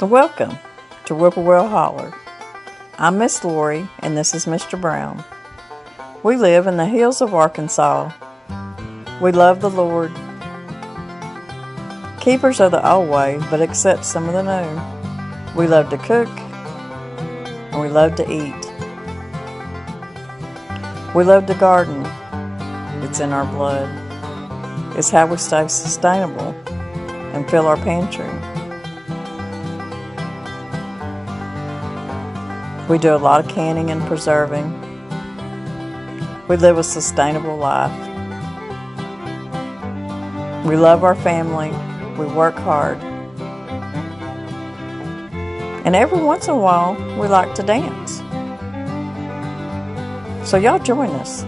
Welcome to Whippoorwill Holler. I'm Miss Lori and this is Mr. Brown. We live in the hills of Arkansas. We love the Lord. Keepers of the old way, but accept some of the new. We love to cook and we love to eat. We love to garden. It's in our blood. It's how we stay sustainable and fill our pantry. We do a lot of canning and preserving. We live a sustainable life. We love our family. We work hard. And every once in a while, we like to dance. So y'all join us.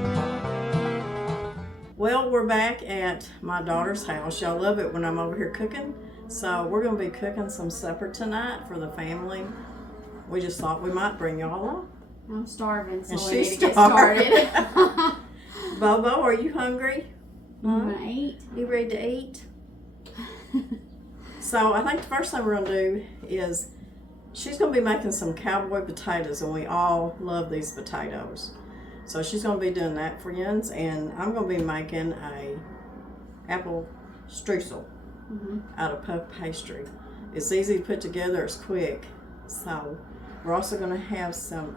Well, we're back at my daughter's house. Y'all love it when I'm over here cooking. So we're going to be cooking some supper tonight for the family. We just thought we might bring y'all along. I'm starving, so and we need to she's get started. Bobo, are you hungry? You want to eat? You ready to eat? So I think the first thing we're going to do is she's going to be making some cowboy potatoes, and we all love these potatoes. So she's going to be doing that for yins, and I'm going to be making a apple streusel out of puff pastry. It's easy to put together, it's quick. So we're also going to have some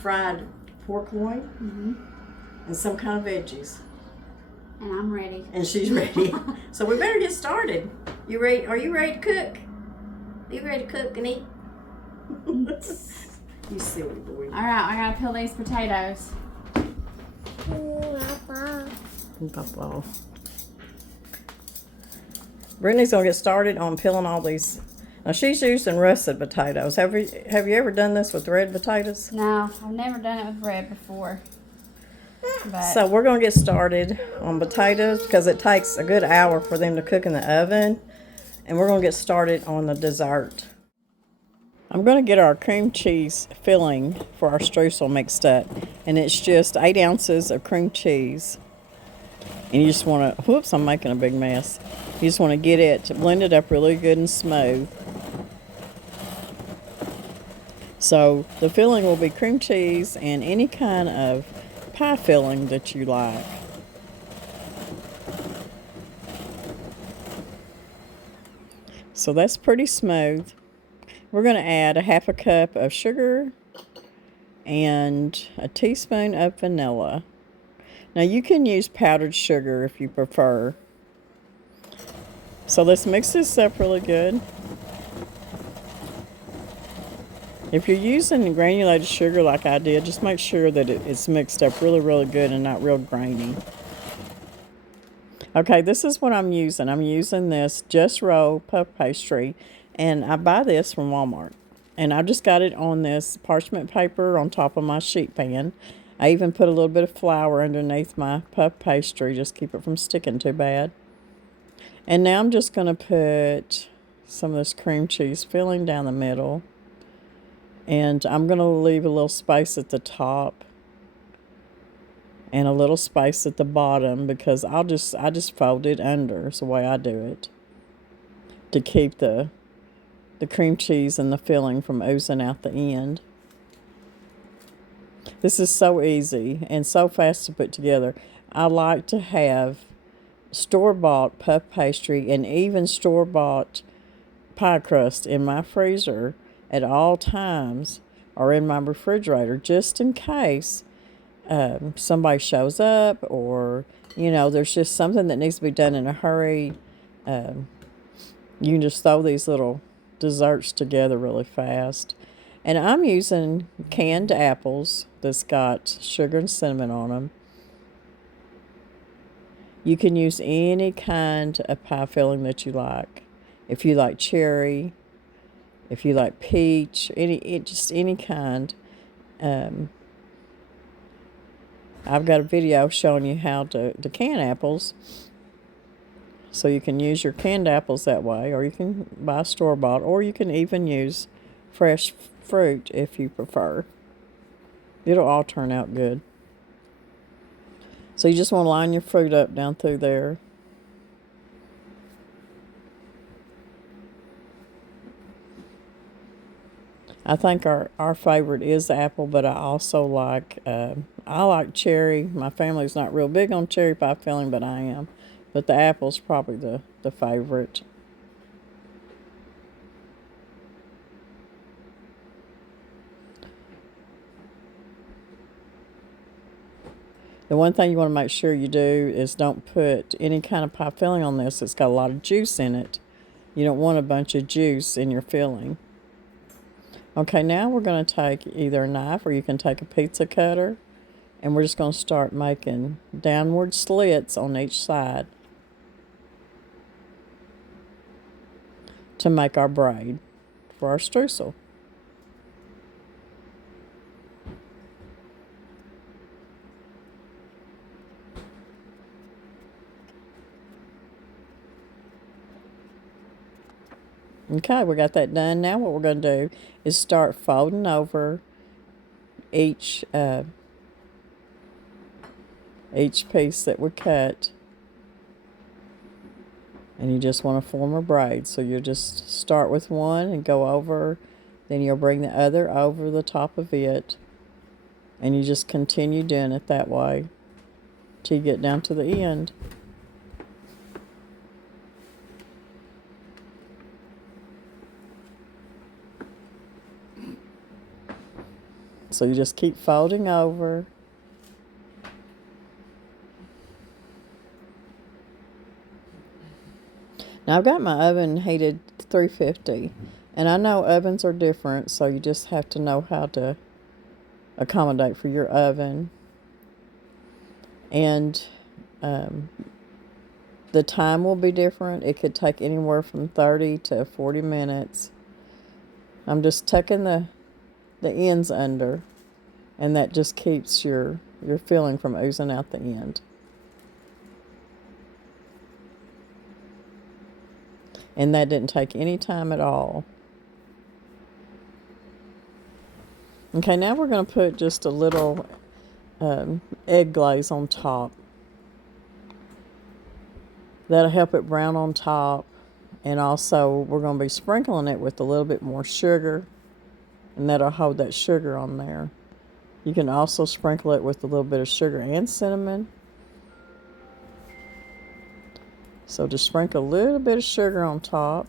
fried pork loin and some kind of veggies. And I'm ready. And she's ready. So we better get started. You ready? Are you ready to cook? Are you ready to cook and eat? You silly boy. All right, I gotta peel these potatoes. Papa. Britney's gonna get started on peeling all these. Now she's using russet potatoes. Have you ever done this with red potatoes? No, I've never done it with red before. But So we're gonna get started on potatoes because it takes a good hour for them to cook in the oven, and we're gonna get started on the dessert. I'm going to get our cream cheese filling for our streusel mixed up. And it's just 8 ounces of cream cheese. And you just want to, whoops, I'm making a big mess. You just want to get it blended up really good and smooth. So the filling will be cream cheese and any kind of pie filling that you like. So that's pretty smooth. We're going to add a half a cup of sugar and a teaspoon of vanilla. Now you can use powdered sugar if you prefer. So let's mix this up really good. If you're using granulated sugar like I did, just make sure that it's mixed up really, really good and not real grainy. Okay, this is what I'm using. I'm using this Just Roll puff pastry. And I buy this from Walmart. And I just got it on this parchment paper on top of my sheet pan. I even put a little bit of flour underneath my puff pastry, just keep it from sticking too bad. And now I'm just going to put some of this cream cheese filling down the middle. And I'm going to leave a little space at the top and a little space at the bottom because I just fold it under. It's the way I do it to keep the cream cheese and the filling from oozing out the end. This is so easy and so fast to put together. I like to have store-bought puff pastry and even store-bought pie crust in my freezer at all times or in my refrigerator just in case somebody shows up or, there's just something that needs to be done in a hurry. You can just throw these little desserts together really fast. And I'm using canned apples that's got sugar and cinnamon on them. You can use any kind of pie filling that you like. If you like cherry, if you like peach, just any kind. I've got a video showing you how to can apples. So you can use your canned apples that way, or you can buy store-bought, or you can even use fresh fruit if you prefer. It'll all turn out good. So you just want to line your fruit up down through there. I think our favorite is apple, but I also I like cherry. My family's not real big on cherry pie filling, but I am. But the apple's probably the favorite. The one thing you want to make sure you do is don't put any kind of pie filling on this. It's got a lot of juice in it. You don't want a bunch of juice in your filling. Okay, now we're going to take either a knife or you can take a pizza cutter, and we're just going to start making downward slits on each side to make our braid for our streusel. Okay, we got that done. Now what we're going to do is start folding over each piece that we cut. And you just want to form a braid. So you'll just start with one and go over. Then you'll bring the other over the top of it. And you just continue doing it that way till you get down to the end. So you just keep folding over. Now I've got my oven heated 350, and I know ovens are different, so you just have to know how to accommodate for your oven. And the time will be different. It could take anywhere from 30 to 40 minutes. I'm just tucking the ends under, and that just keeps your filling from oozing out the end. And that didn't take any time at all. Okay, now we're going to put just a little egg glaze on top. That'll help it brown on top. And also we're going to be sprinkling it with a little bit more sugar, and that'll hold that sugar on there. You can also sprinkle it with a little bit of sugar and cinnamon. So just sprinkle a little bit of sugar on top.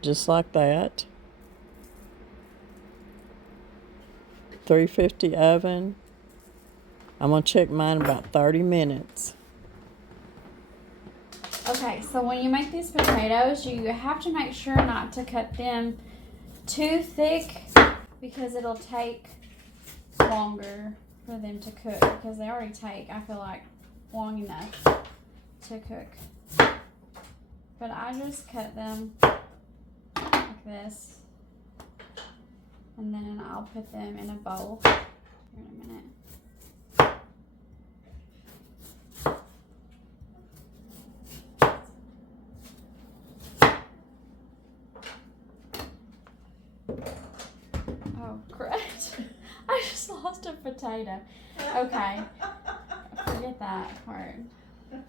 Just like that. 350 oven. I'm going to check mine about 30 minutes. Okay, so when you make these potatoes, you have to make sure not to cut them too thick because it'll take longer for them to cook, because they already take, I feel like, long enough to cook. But I just cut them like this, and then I'll put them in a bowl here in a minute. Oh, crap. I just lost a potato. Okay. Forget that part. Was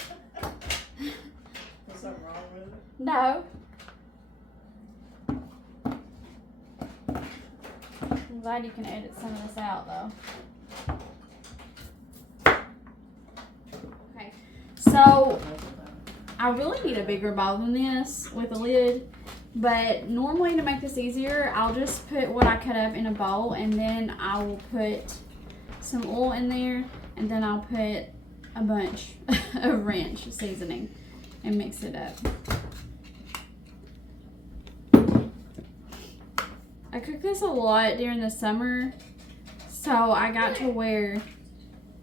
something wrong with it? No. I'm glad you can edit some of this out, though. Okay. So, I really need a bigger bowl than this with a lid. But normally, to make this easier, I'll just put what I cut up in a bowl, and then I will put some oil in there, and then I'll put a bunch of ranch seasoning and mix it up. I cook this a lot during the summer, so I got to where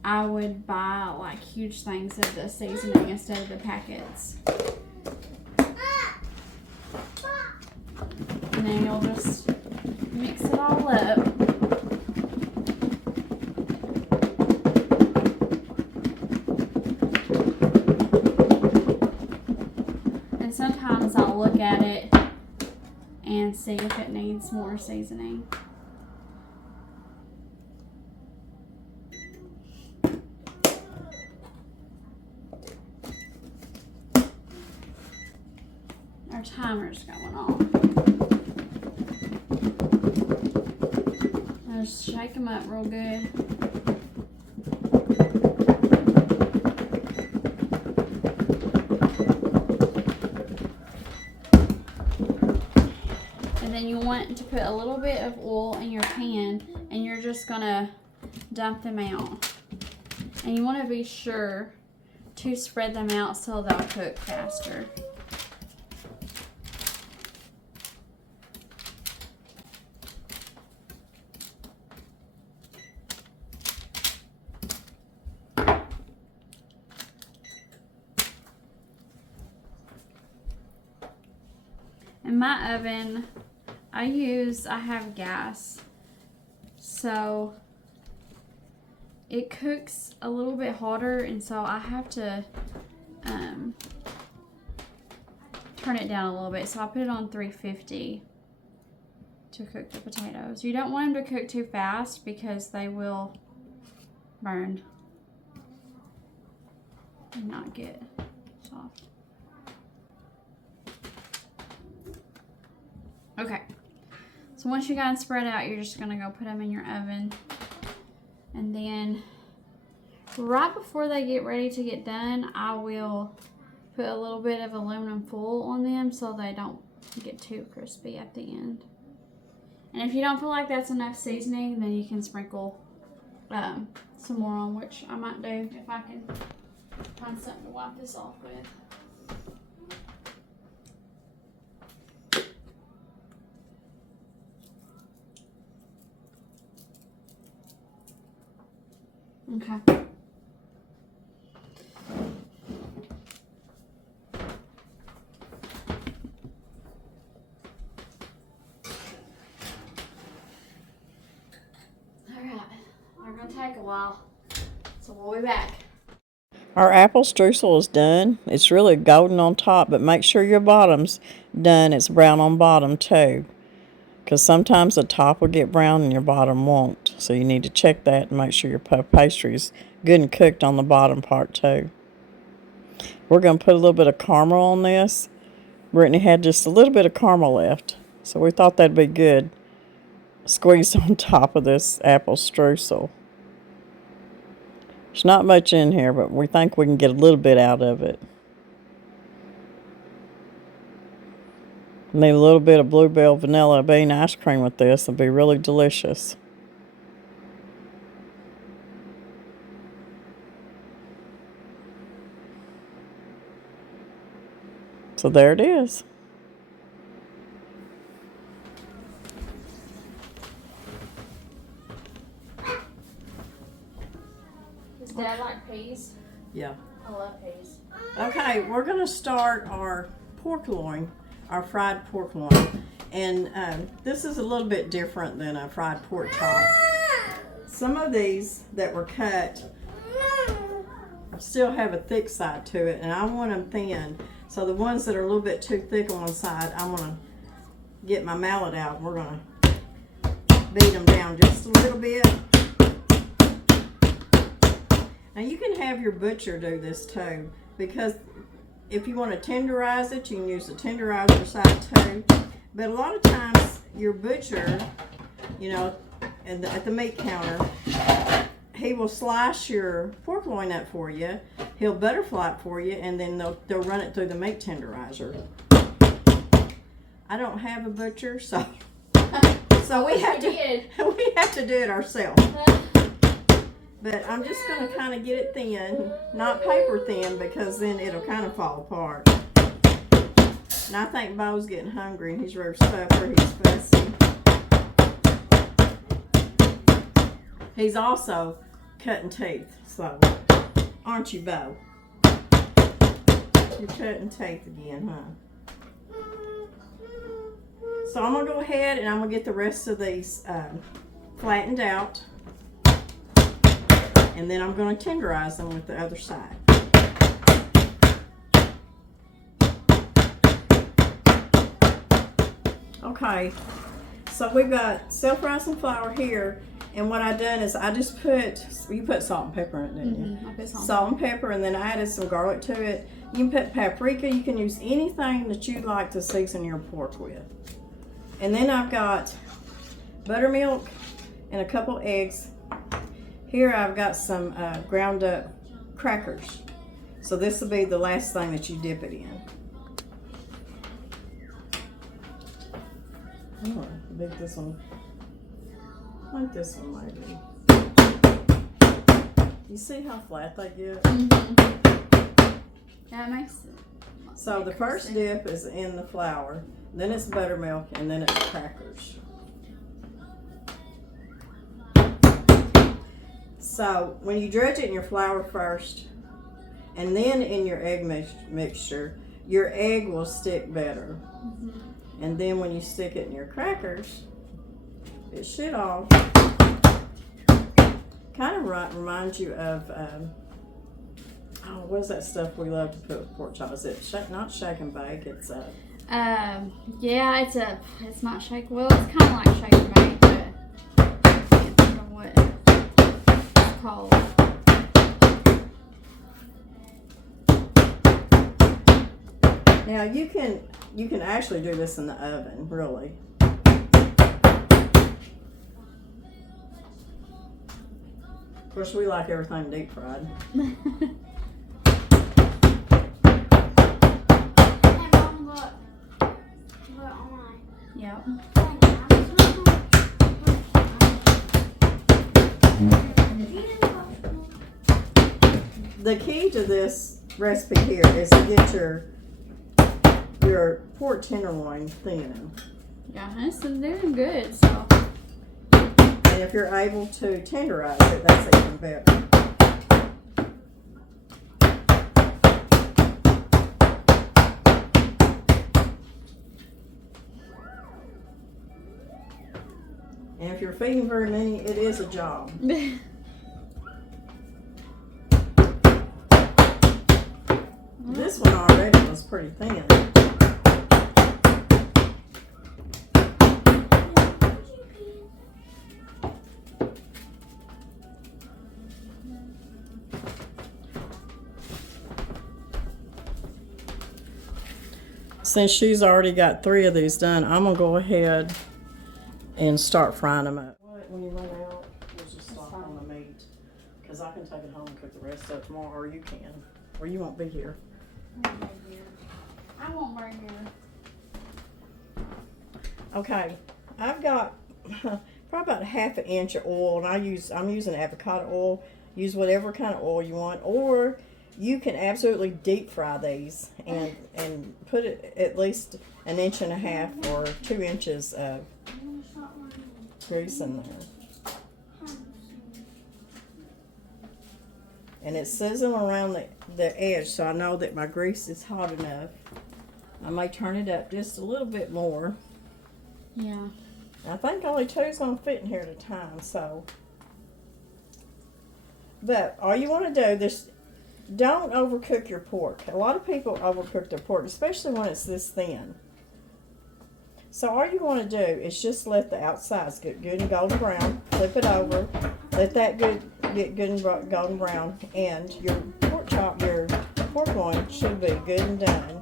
I would buy like huge things of the seasoning instead of the packets. And then you'll just mix it all up. And sometimes I'll look at it and see if it needs more seasoning. our timer's going on. Just shake them up real good. And then you want to put a little bit of oil in your pan, and you're just gonna dump them out. And you want to be sure to spread them out so they'll cook faster. In my oven, I have gas, so it cooks a little bit hotter, and so I have to turn it down a little bit. So I put it on 350 to cook the potatoes. You don't want them to cook too fast because they will burn and not get soft. Okay, so once you got them spread out, you're just gonna go put them in your oven. And then right before they get ready to get done, I will put a little bit of aluminum foil on them so they don't get too crispy at the end. And if you don't feel like that's enough seasoning, then you can sprinkle some more on, which I might do if I can find something to wipe this off with. Okay. Alright, they're gonna take a while, so we'll be back. Our apple streusel is done. It's really golden on top, but make sure your bottom's done. It's brown on bottom too, because sometimes the top will get brown and your bottom won't. So you need to check that and make sure your puff pastry is good and cooked on the bottom part too. We're going to put a little bit of caramel on this. Brittany had just a little bit of caramel left, so we thought that'd be good squeezed on top of this apple streusel. There's not much in here, but we think we can get a little bit out of it. Need a little bit of bluebell vanilla bean ice cream with this. It'll be really delicious. So there it is. Does Dad like peas? Yeah. I love peas. Okay, we're going to start our pork loin, our fried pork loin. And this is a little bit different than a fried pork chop. Some of these that were cut still have a thick side to it, and I want them thin. So the ones that are a little bit too thick on one side, I'm going to get my mallet out. We're going to beat them down just a little bit. Now you can have your butcher do this too, because if you want to tenderize it, you can use the tenderizer side too. But a lot of times your butcher, you know, at the meat counter, he will slice your pork loin up for you. He'll butterfly it for you, and then they'll run it through the meat tenderizer. I don't have a butcher, so we have to do it ourselves. But I'm just going to kind of get it thin, not paper thin, because then it'll kind of fall apart. And I think Bo's getting hungry, and he's ready to supper. He's fussy. He's also cutting teeth, so aren't you, Bo? You're cutting teeth again, huh? So I'm going to go ahead and I'm going to get the rest of these flattened out. And then I'm going to tenderize them with the other side. Okay, so we've got self-rising flour here, and what I done is I just you put salt and pepper in it, didn't you? I put Salt and pepper, and then I added some garlic to it You can put paprika. You can use anything that you like to season your pork with. And then I've got buttermilk and a couple eggs. Here I've got some ground up crackers. So this will be the last thing that you dip it in. Oh, I think this one, like this one maybe. You see how flat they get? That makes it. So the first dip is in the flour, then it's buttermilk, and then it's crackers. So when you dredge it in your flour first, and then in your egg mixture, your egg will stick better. And then when you stick it in your crackers, it should all kind of reminds you of, what is that stuff we love to put with pork chop? Is it not shake and bake? It's yeah, it's not shake. Well, it's kind of like shake and bake, but I can't think of what it's called. Now you can actually do this in the oven, really. Of course, we like everything deep fried. Yep. The key to this recipe here is to get your pork tenderloin thin. Yeah, it's doing good. So. And if you're able to tenderize it, that's even better. And if you're feeding very many, it is a job. This one already was pretty thin. Since she's already got 3 of these done, I'm gonna go ahead and start frying them up. When you run out, we'll just stop on the meat, because I can take it home and cook the rest of it tomorrow, or you can, or you won't be here. I won't bring here. Okay, I've got probably about 1/2 inch of oil, and I'm using avocado oil. Use whatever kind of oil you want, or you can absolutely deep fry these and put it at least 1.5 inches or 2 inches of grease in there. And it's sizzling around the edge, so I know that my grease is hot enough. I may turn it up just a little bit more. Yeah. I think only 2 is going to fit in here at a time, so. But all you want to do, don't overcook your pork. A lot of people overcook their pork, especially when it's this thin. So all you want to do is just let the outsides get good and golden brown. Flip it over. Let that get good and golden brown. And your pork chop, your pork loin should be good and done.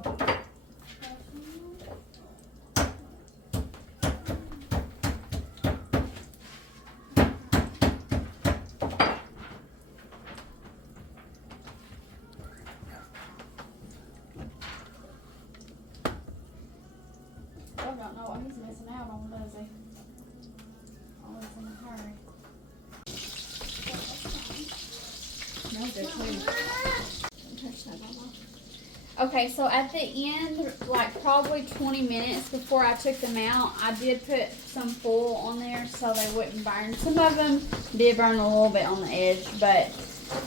I don't know what he's missing out on, does he? Always in a hurry. No, they're clean. Okay, so at the end, like probably 20 minutes before I took them out, I did put some foil on there so they wouldn't burn. Some of them did burn a little bit on the edge, but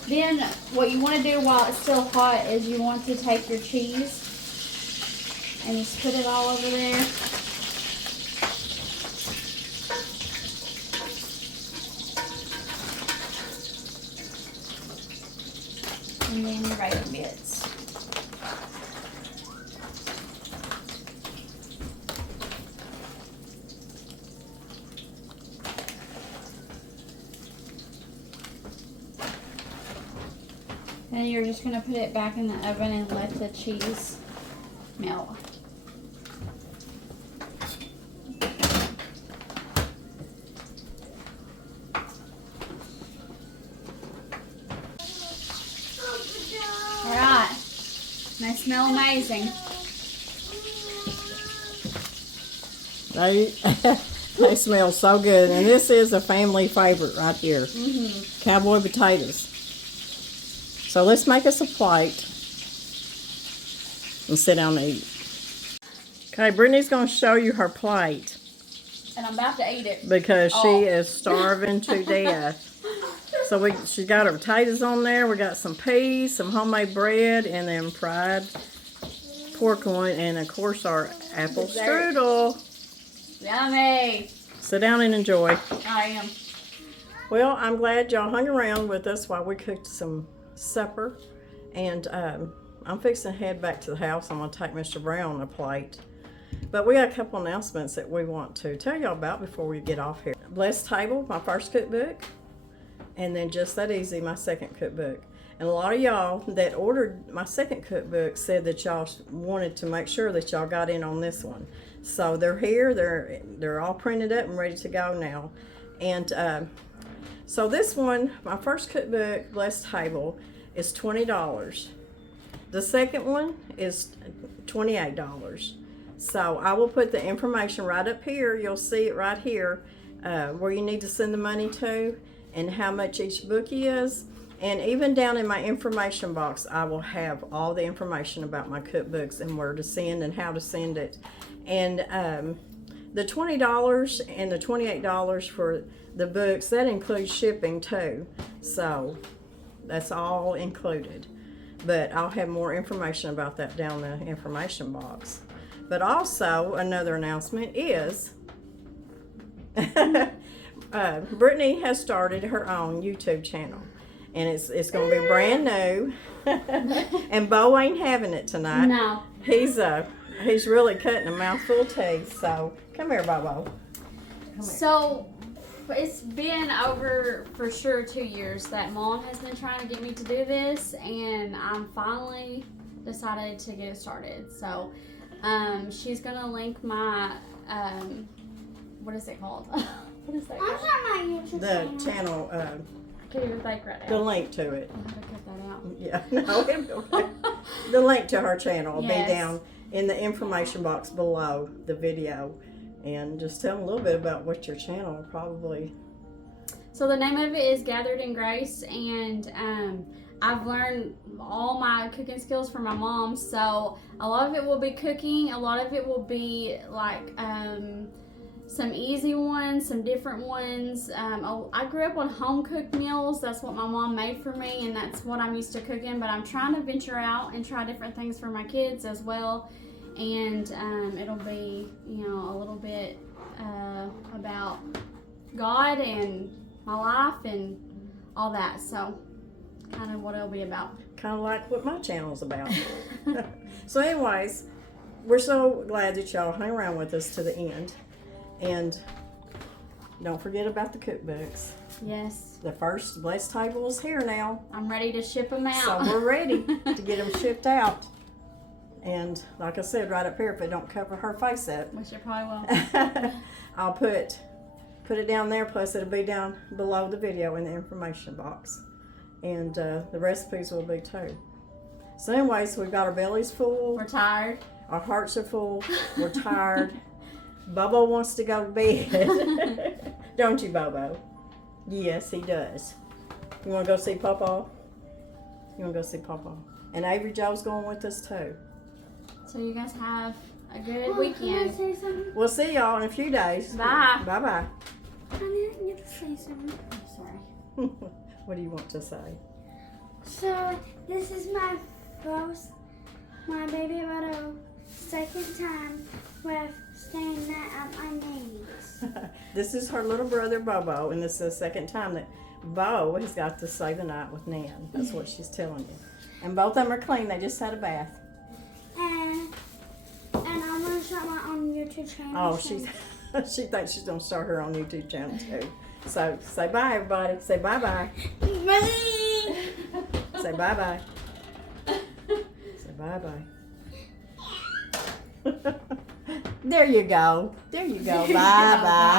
then what you want to do while it's still hot is you want to take your cheese and just put it all over there. And then your bacon bits. And you're just going to put it back in the oven and let the cheese melt. Alright. They smell amazing. They smell so good. And this is a family favorite right here. Cowboy potatoes. So let's make us a plate and sit down and eat. Okay, Brittany's going to show you her plate. And I'm about to eat it. Because she is starving to death. So she got her potatoes on there. We got some peas, some homemade bread, and then fried pork loin, and of course our apple strudel. Yummy. Sit down and enjoy. I am. Well, I'm glad y'all hung around with us while we cooked some supper. And I'm fixing to head back to the house. I'm going to take Mr. Brown a plate. But we got a couple announcements that we want to tell y'all about before we get off here. Blessed Table, my first cookbook. And then Just That Easy, my second cookbook. And a lot of y'all that ordered my second cookbook said that y'all wanted to make sure that y'all got in on this one. So they're here, they're all printed up and ready to go now. And so this one, my first cookbook, Blessed Table, is $20. The second one is $28. So I will put the information right up here. You'll see it right here where you need to send the money to and how much each book is. And even down in my information box, I will have all the information about my cookbooks and where to send and how to send it. And the $20 and the $28 for the books, that includes shipping too. So that's all included. But I'll have more information about that down the information box. But also, another announcement is Britney has started her own YouTube channel. And it's going to be brand new. And Bo ain't having it tonight. No. He's really cutting a mouthful of teeth. So, come here, Bobo. So, it's been over for sure 2 years that Mom has been trying to get me to do this. And I'm finally decided to get it started. So, she's going to link my, what is it called? What is that called? The channel, the link to it. I'm going to cut that out. Yeah, no, the link to her channel will Yes. be down in the information box below the video. And just tell them a little bit about what your channel probably. So the name of it is Gathered in Grace, and I've learned all my cooking skills from my mom. So a lot of it will be cooking, a lot of it will be like some easy ones, some different ones. I grew up on home cooked meals. That's what my mom made for me, and that's what I'm used to cooking. But I'm trying to venture out and try different things for my kids as well. And it'll be, a little bit about God and my life and all that. So kind of what it'll be about. Kind of like what my channel's about. So anyways, we're so glad that y'all hung around with us to the end. And don't forget about the cookbooks. Yes. The first Blessed Table is here now. I'm ready to ship them out. So we're ready to get them shipped out. And like I said, right up here, if it don't cover her face up, Which it probably will. I'll put it down there, plus it'll be down below the video in the information box. And the recipes will be too. So anyways, we've got our bellies full. We're tired. Our hearts are full. We're tired. Bobo wants to go to bed. Don't you, Bobo? Yes, he does. You want to go see Papa? You want to go see Papa? And Avery Joe's going with us too. So you guys have a good weekend. Can I say something? We'll see y'all in a few days. Bye. Bye-bye. I need to say something. I'm sorry. What do you want to say? So, this is my baby brother, second time with staying that at my nanny's. This is her little brother, Bobo, and this is the second time that Bo has got to stay the night with Nan. That's what she's telling you. And both of them are clean. They just had a bath. And I'm going to start my own YouTube channel. Oh, soon. she thinks she's going to start her own YouTube channel too. So say bye, everybody. Say bye-bye. Bye. Say bye-bye. Say bye-bye. There you go. There you go. Bye-bye.